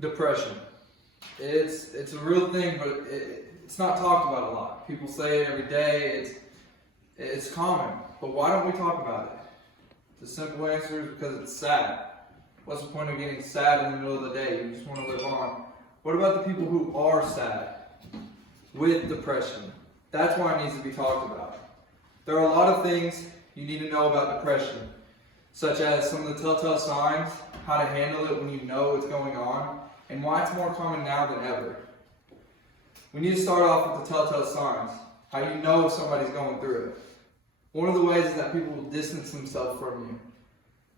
Depression. It's a real thing, but it's not talked about a lot. People say it every day. It's common, but why don't we talk about it? The simple answer is because it's sad. What's the point of getting sad in the middle of the day? You just want to live on. What about the people who are sad with depression? That's why it needs to be talked about. There are a lot of things you need to know about depression, such as some of the telltale signs, how to handle it when you know what's going on, and why it's more common now than ever. We need to start off with the telltale signs, how you know if somebody's going through it. One of the ways is that people will distance themselves from you.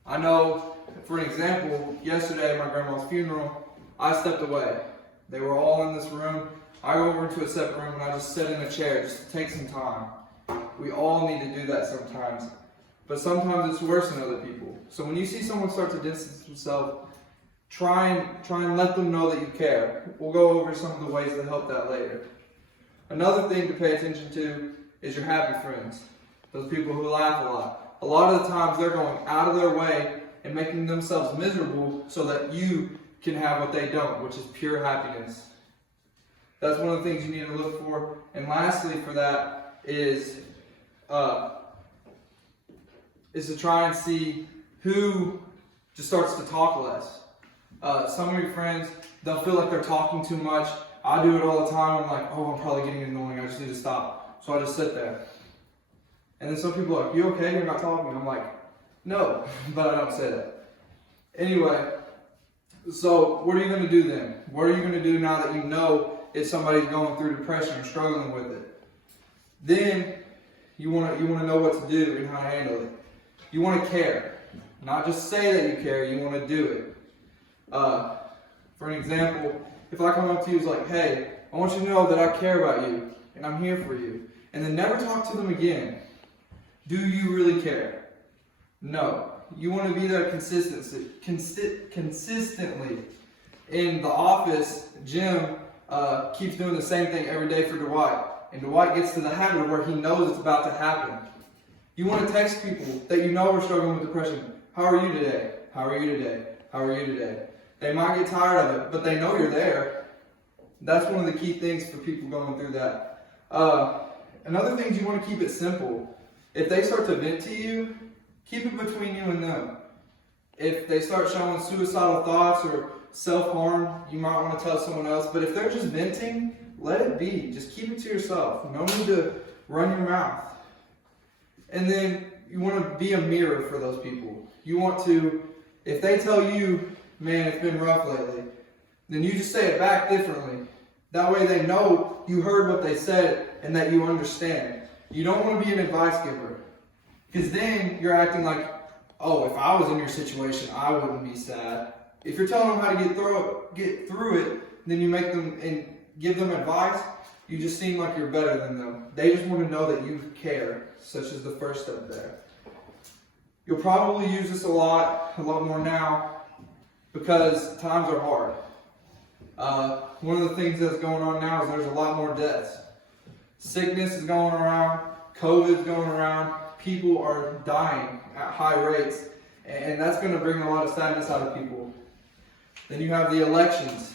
I know, for an example, yesterday at my grandma's funeral, I stepped away. They were all in this room. I go over into a separate room and I just sit in a chair just to take some time. We all need to do that sometimes. But sometimes it's worse than other people. So when you see someone start to distance themselves, try and let them know that you care. We'll go over some of the ways to help that later. Another thing to pay attention to is your happy friends. Those people who laugh a lot. A lot of the times they're going out of their way and making themselves miserable so that you can have what they don't, which is pure happiness. That's one of the things you need to look for. And lastly for that is to try and see who just starts to talk less. Some of your friends, they'll feel like they're talking too much. I do it all the time. I'm like, oh, I'm probably getting annoying. I just need to stop. So I just sit there. And then some people are like, you okay? You're not talking. I'm like, no, but I don't say that. Anyway, so what are you going to do then? What are you going to do now that you know if somebody's going through depression or struggling with it? Then you want to know what to do and how to handle it. You want to care. Not just say that you care, you want to do it. For an example, if I come up to you and like, hey, I want you to know that I care about you and I'm here for you. And then never talk to them again. Do you really care? No. You want to be there consistently. In the office, Jim keeps doing the same thing every day for Dwight. And Dwight gets to the habit where he knows it's about to happen. You want to text people that you know are struggling with depression. How are you today? How are you today? How are you today? They might get tired of it, but they know you're there. That's one of the key things for people going through that. Another thing is you want to keep it simple. If they start to vent to you, keep it between you and them. If they start showing suicidal thoughts or self-harm, you might want to tell someone else. But if they're just venting, let it be. Just keep it to yourself. No need to run your mouth. And then you want to be a mirror for those people. You want to, if they tell you, man, it's been rough lately, then you just say it back differently. That way they know you heard what they said and that you understand. You don't want to be an advice giver. Because then you're acting like, oh, if I was in your situation, I wouldn't be sad. If you're telling them how to get through it, then you make them and give them advice, you just seem like you're better than them. They just want to know that you care, such as the first step there. You'll probably use this a lot more now, because times are hard. One of the things that's going on now is there's a lot more deaths. Sickness is going around, COVID is going around, people are dying at high rates, and that's going to bring a lot of sadness out of people. Then you have the elections.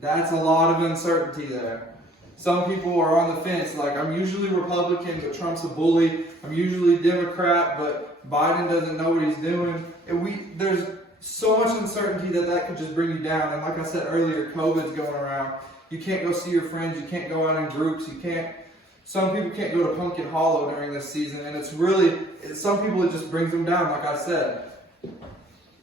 That's a lot of uncertainty there. Some people are on the fence, like, I'm usually Republican, but Trump's a bully. I'm usually Democrat, but Biden doesn't know what he's doing. And there's so much uncertainty that could just bring you down. And like I said earlier, COVID's going around. You can't go see your friends. You can't go out in groups. Some people can't go to Pumpkin Hollow during this season. And some people it just brings them down, like I said.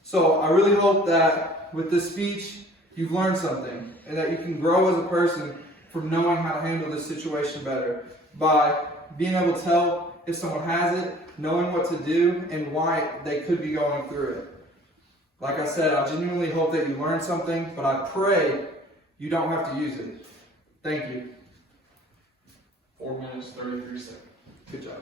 So I really hope that with this speech, you've learned something. And that you can grow as a person from knowing how to handle this situation better. By being able to tell if someone has it, knowing what to do, and why they could be going through it. Like I said, I genuinely hope that you learned something, but I pray you don't have to use it. Thank you. 4 minutes, 33 seconds. Good job.